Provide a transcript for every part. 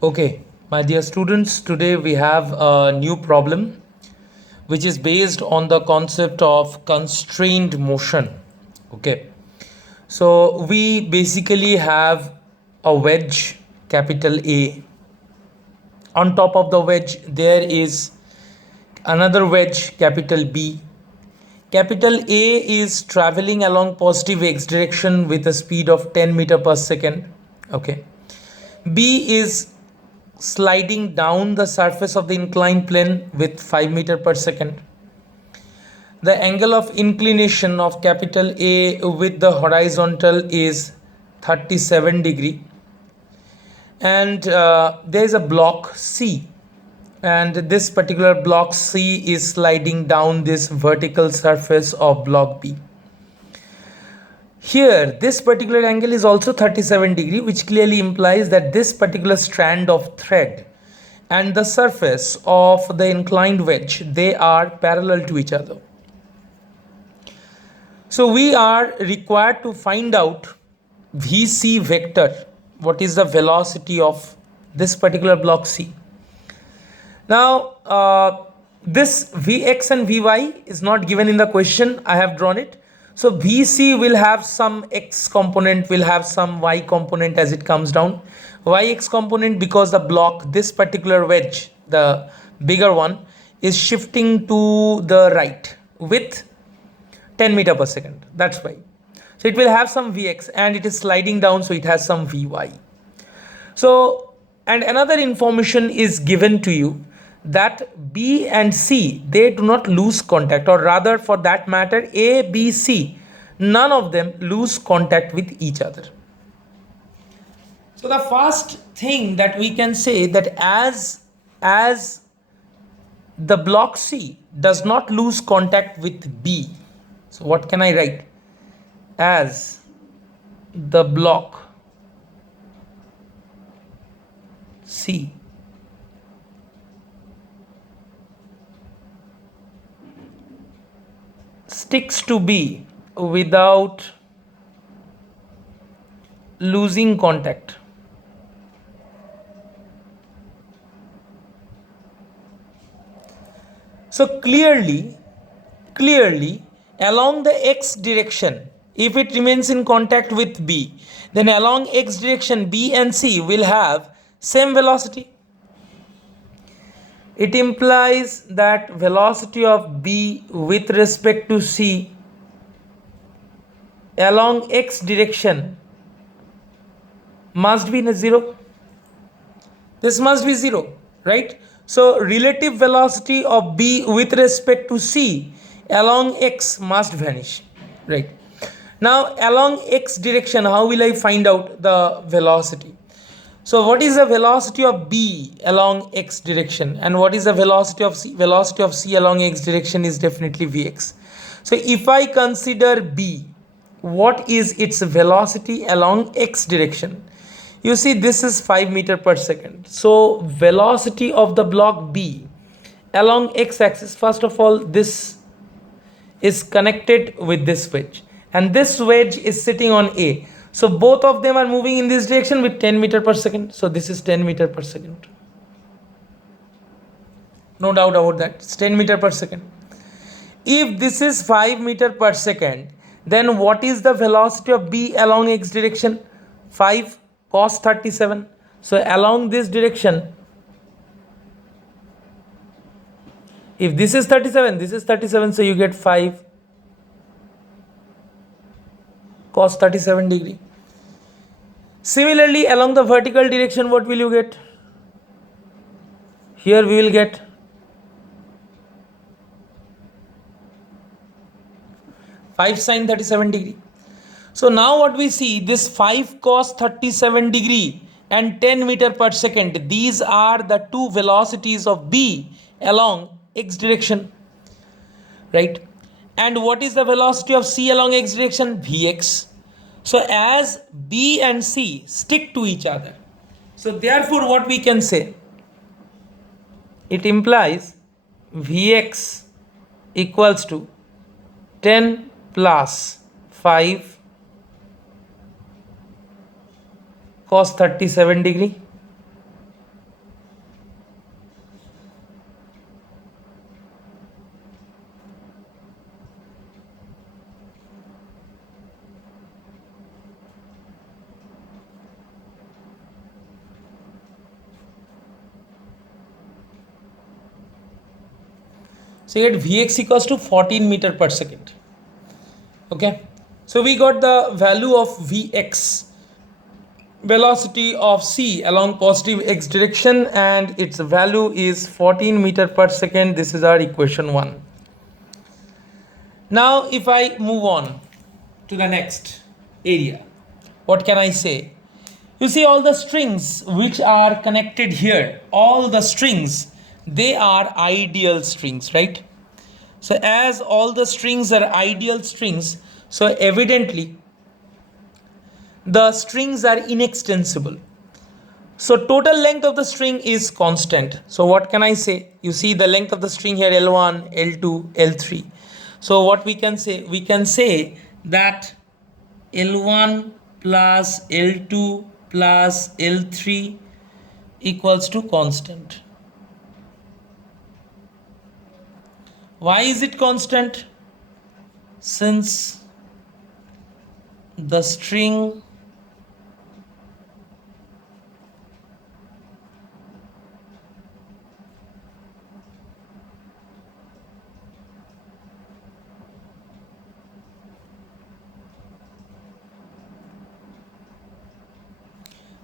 Okay, my dear students, today we have a new problem which is based on the concept of constrained motion. Okay, so we basically have a wedge, capital A. On top of the wedge, there is another wedge, capital B. Capital A is traveling along positive x direction with a speed of 10 meter per second. Okay, B is sliding down the surface of the inclined plane with 5 meter per second. The angle of inclination of capital A with the horizontal is 37 degree, and there is a block C, and this particular block C is sliding down this vertical surface of block B. Here, this particular angle is also 37 degree, which clearly implies that this particular strand of thread and the surface of the inclined wedge, they are parallel to each other. So we are required to find out VC vector, what is the velocity of this particular block C. Now, this Vx and Vy is not given in the question. I have drawn it. So Vc will have some x component, will have some y component as it comes down. Yx component, because the block, this particular wedge, the bigger one, is shifting to the right with 10 meter per second. That's why. So it will have some Vx and it is sliding down, so it has some Vy. So, and another information is given to you that B and C, they do not lose contact, or rather for that matter A, B, C, none of them lose contact with each other. So the first thing that we can say, that as the block C does not lose contact with B, so what can I write? As the block C sticks to B without losing contact, so clearly along the x direction, if it remains in contact with B, then along x direction B and C will have same velocity. It implies that velocity of B with respect to C along x direction must be 0. This must be 0, right? So relative velocity of B with respect to C along x must vanish, right? Now along x direction, how will I find out the velocity? So what is the velocity of B along x direction, and what is the velocity of C? Velocity of C along x direction is definitely Vx. So if I consider B, what is its velocity along x direction? You see, this is 5 meter per second. So velocity of the block B along x axis, first of all, this is connected with this wedge, and this wedge is sitting on A. So both of them are moving in this direction with 10 meter per second. So this is 10 meter per second. No doubt about that. It's 10 meter per second. If this is 5 meter per second, then what is the velocity of B along x direction? 5 cos 37. So along this direction, if this is 37, this is 37, so you get 5 cos 37 degree. Similarly, along the vertical direction, what will you get? Here we will get 5 sin 37 degree. So now what we see, this 5 cos 37 degree and 10 meter per second, these are the two velocities of B along x direction, right? And what is the velocity of C along x direction? Vx. So as B and C stick to each other, so therefore what we can say, it implies Vx equals to 10 plus 5 cos 37 degree So you get Vx equals to 14 meter per second. Okay. So we got the value of Vx, velocity of c along positive x direction, and its value is 14 meter per second. This is our equation 1. Now if I move on to the next area, what can I say? You see all the strings which are connected here, all the strings, they are ideal strings, right? So as all the strings are ideal strings, so evidently the strings are inextensible. So total length of the string is constant. So what can I say? You see the length of the string here, L1, L2, L3. So what we can say? We can say that L1 plus L2 plus L3 equals to constant. Why is it constant? Since the string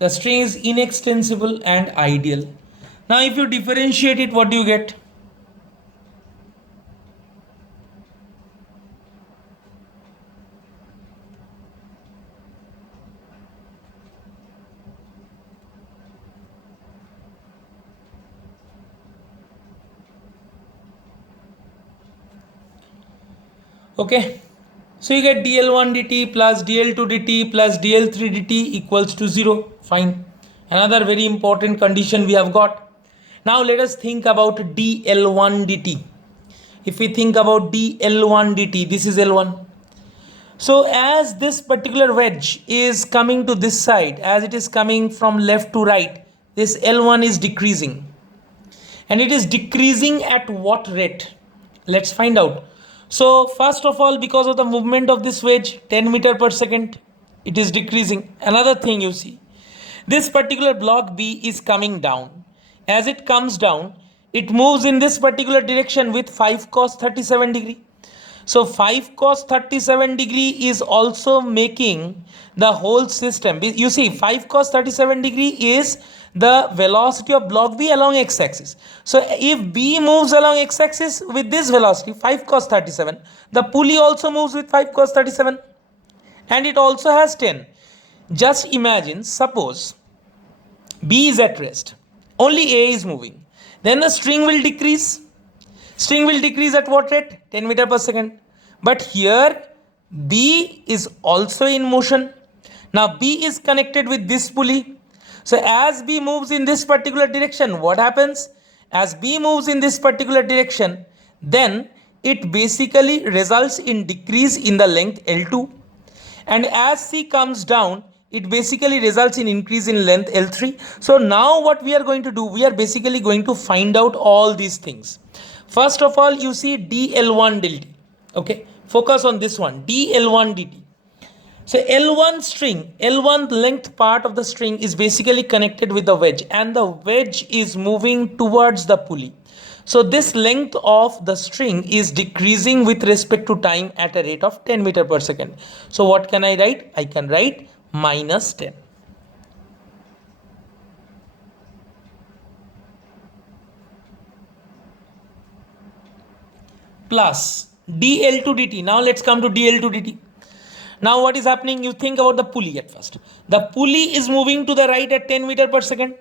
is inextensible and ideal. Now if you differentiate it, what do you get? Okay, so you get dl1 dt plus dl2 dt plus dl3 dt equals to 0. Fine. Another very important condition we have got. Now let us think about dl1 dt. If we think about dl1 dt, this is L1. So as this particular wedge is coming to this side, as it is coming from left to right, this L1 is decreasing. And it is decreasing at what rate? Let's find out. So first of all, because of the movement of this wedge, 10 meter per second, it is decreasing. Another thing you see, this particular block B is coming down. As it comes down, it moves in this particular direction with 5 cos 37 degree. So 5 cos 37 degree is also making the whole system. You see 5 cos 37 degree is the velocity of block B along x-axis. So if B moves along x-axis with this velocity 5 cos 37, the pulley also moves with 5 cos 37 and it also has 10. Just imagine, suppose B is at rest, only A is moving, then the string will decrease. String will decrease at what rate? 10 meter per second. But here B is also in motion. Now B is connected with this pulley. So as B moves in this particular direction, what happens? As B moves in this particular direction, then it basically results in decrease in the length L2. And as C comes down, it basically results in increase in length L3. So now what we are going to do, we are basically going to find out all these things. First of all, you see dl1 dt. Okay, focus on this one, dl1 dt. So L1 string, L1 length part of the string is basically connected with the wedge and the wedge is moving towards the pulley. So this length of the string is decreasing with respect to time at a rate of 10 meter per second. So what can I write? I can write minus 10. Plus dl2 dt. Now let's come to dl2 dt. Now what is happening? You think about the pulley at first. The pulley is moving to the right at 10 meter per second.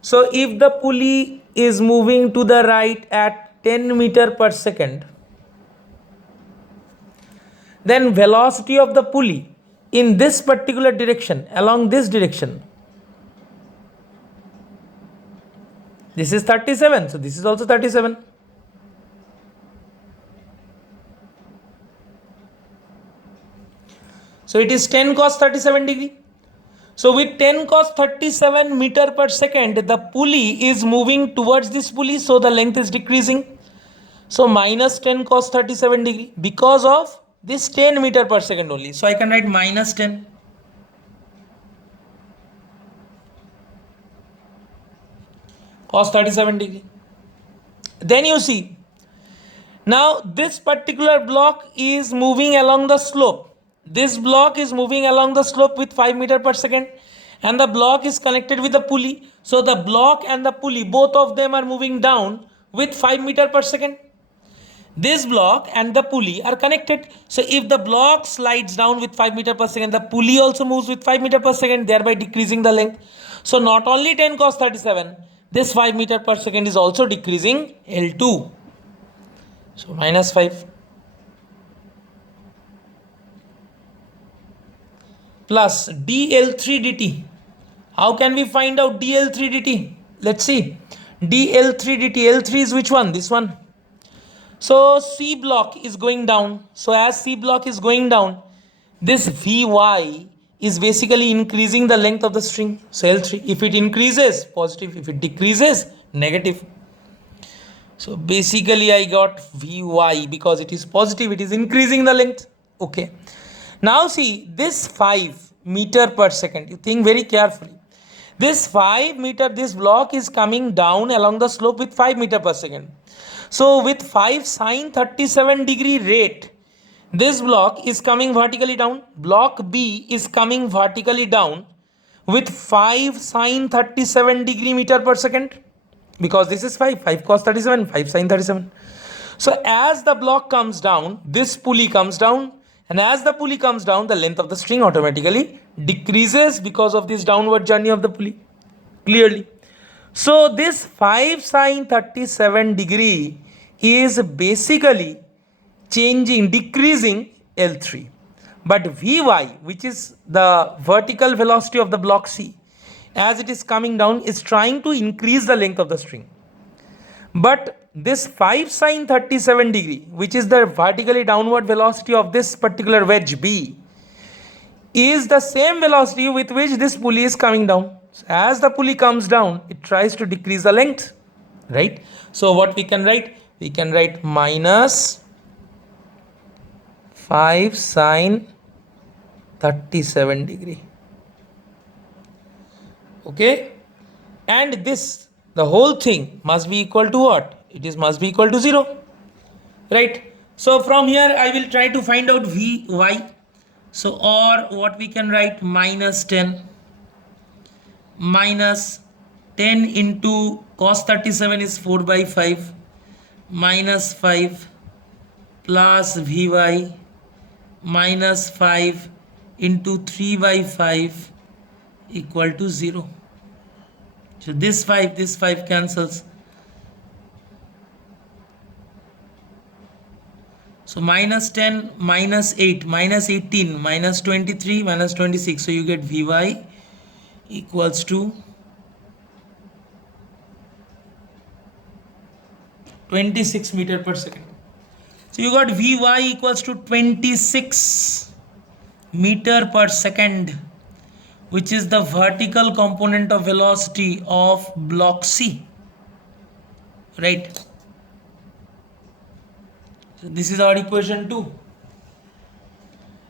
So if the pulley is moving to the right at 10 meter per second, then velocity of the pulley in this particular direction, along this direction, this is 37. So this is also 37. So it is 10 cos 37 degree. So with 10 cos 37 meter per second, the pulley is moving towards this pulley. So the length is decreasing. So minus 10 cos 37 degree because of this 10 meter per second only. So I can write minus 10. Cos 37 degree. Then you see, Now this particular block is moving along the slope. This block is moving along the slope with 5 meter per second, and the block is connected with the pulley. So the block and the pulley, both of them are moving down with 5 meter per second. This block and the pulley are connected. So if the block slides down with 5 meter per second, the pulley also moves with 5 meter per second, thereby decreasing the length. So not only 10 cos 37, this 5 meter per second is also decreasing L2. So minus 5 plus dl3 dt. How can we find out dl3 dt? Let's see. dl3 dt, L3 is which one? This one. So C block is going down. So as C block is going down, this Vy is basically increasing the length of the string. So L3, if it increases, positive. If it decreases, negative. So basically I got Vy because it is positive, it is increasing the length. Okay. Now see this 5 meter per second. You think very carefully. This 5 meter, this block is coming down along the slope with 5 meter per second. So with 5 sine 37 degree rate, this block is coming vertically down. Block B is coming vertically down with 5 sine 37 degree meter per second. Because this is 5 cos 37, 5 sine 37. So as the block comes down, this pulley comes down, and as the pulley comes down, the length of the string automatically decreases because of this downward journey of the pulley. Clearly. So this 5 sine 37 degree is basically decreasing L3. But Vy, which is the vertical velocity of the block C, as it is coming down, is trying to increase the length of the string. But this 5 sine 37 degree, which is the vertically downward velocity of this particular wedge B, is the same velocity with which this pulley is coming down. So as the pulley comes down, it tries to decrease the length, right? So what we can write? We can write minus 5 sine 37 degree. Okay, and this, the whole thing must be equal to what? It is must be equal to 0, right? So from here I will try to find out Vy. So or what we can write, minus 10 into cos 37 is 4 by 5 minus 5 plus Vy minus 5 into 3 by 5 equal to 0. So this 5 cancels. So minus 10, minus 8, minus 18, minus 23, minus 26. So you get Vy equals to 26 meter per second. So you got Vy equals to 26 meter per second, which is the vertical component of velocity of block C, right? So this is our equation 2.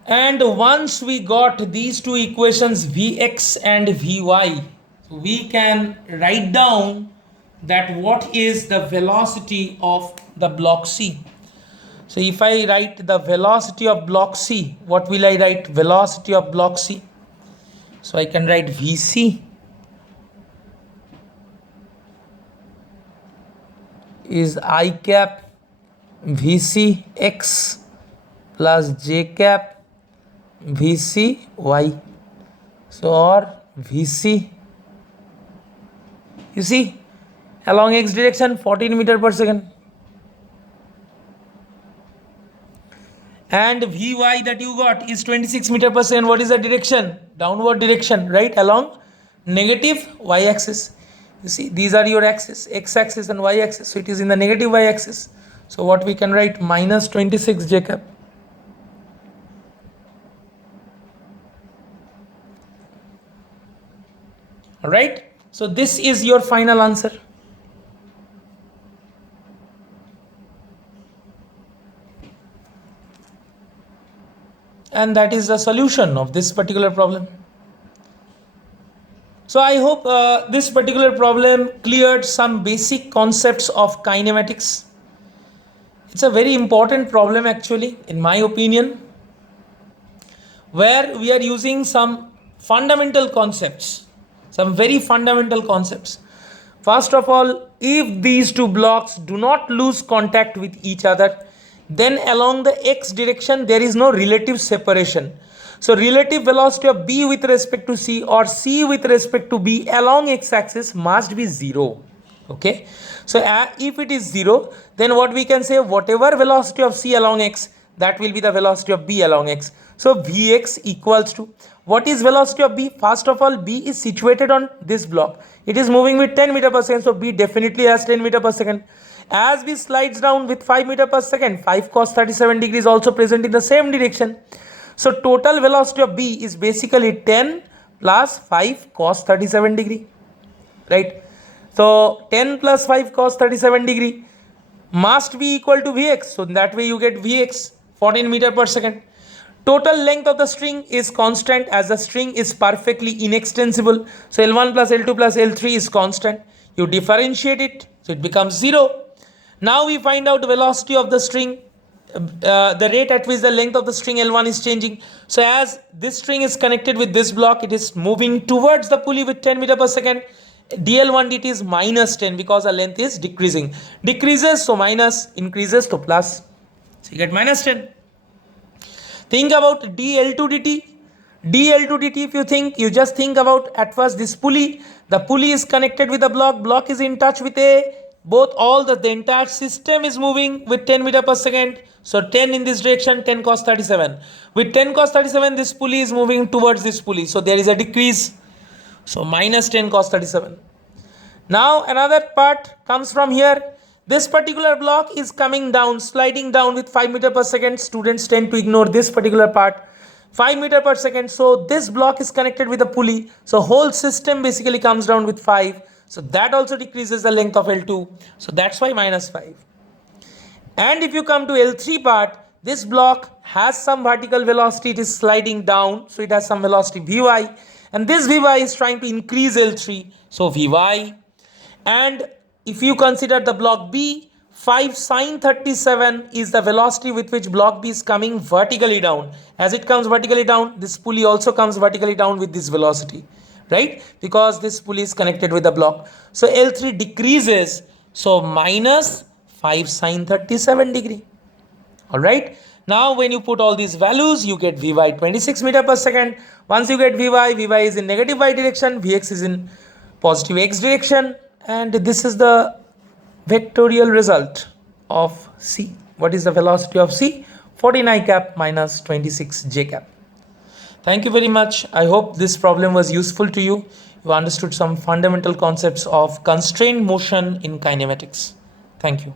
And once we got these two equations, Vx and Vy, so we can write down that what is the velocity of the block C. So if I write the velocity of block C, what will I write? Velocity of block C. So I can write Vc is I cap Vc x plus j cap Vc y. So or Vc, you see, along x direction 14 meter per second. And Vy that you got is 26 meter per second. What is the direction? Downward direction, right? Along negative y axis. You see, these are your axis, x axis and y axis. So it is in the negative y axis. So what we can write? Minus 26 j cap. Alright. So this is your final answer. And that is the solution of this particular problem. So I hope this particular problem cleared some basic concepts of kinematics. It's a very important problem actually, in my opinion, where we are using some fundamental concepts, some very fundamental concepts. First of all, if these two blocks do not lose contact with each other, then along the x direction there is no relative separation. So relative velocity of B with respect to C or C with respect to B along x-axis must be 0. Okay, so if it is 0, then what we can say, whatever velocity of C along x, that will be the velocity of B along x. So Vx equals to, what is velocity of B? First of all, B is situated on this block. It is moving with 10 meter per second, so B definitely has 10 meter per second. As B slides down with 5 meter per second, 5 cos 37 degrees also present in the same direction. So total velocity of B is basically 10 plus 5 cos 37 degree, right? So 10 plus 5 cos 37 degree must be equal to Vx. So that way you get Vx 14 meter per second. Total length of the string is constant as the string is perfectly inextensible. So L1 plus L2 plus L3 is constant. You differentiate it, so it becomes 0. Now we find out the velocity of the string, the rate at which the length of the string L1 is changing. So as this string is connected with this block, it is moving towards the pulley with 10 meter per second. dl1 dt is minus 10 because the length is decreasing. Decreases, so minus, increases to plus. So you get minus 10. Think about dl2 dt. dl2 dt, if you think, you just think about at first this pulley. The pulley is connected with the block. Block is in touch with the entire system is moving with 10 meter per second. So 10 in this direction, 10 cos 37. With 10 cos 37, this pulley is moving towards this pulley. So there is a decrease. So minus 10 cos 37. Now another part comes from here. This particular block is coming down, sliding down with 5 meter per second. Students tend to ignore this particular part. 5 meter per second. So this block is connected with a pulley. So whole system basically comes down with 5. So that also decreases the length of L2. So that's why minus 5. And if you come to L3 part, this block has some vertical velocity. It is sliding down. So it has some velocity Vy. And this Vy is trying to increase L3. So Vy. And if you consider the block B, 5 sine 37 is the velocity with which block B is coming vertically down. As it comes vertically down, this pulley also comes vertically down with this velocity, right? Because this pulley is connected with the block. So L3 decreases, so minus 5 sine 37 degree. All right. Now when you put all these values, you get Vy 26 meter per second. Once you get Vy is in negative y direction, Vx is in positive x direction. And this is the vectorial result of C. What is the velocity of C? 14 I cap minus 26 j cap. Thank you very much. I hope this problem was useful to you. You understood some fundamental concepts of constrained motion in kinematics. Thank you.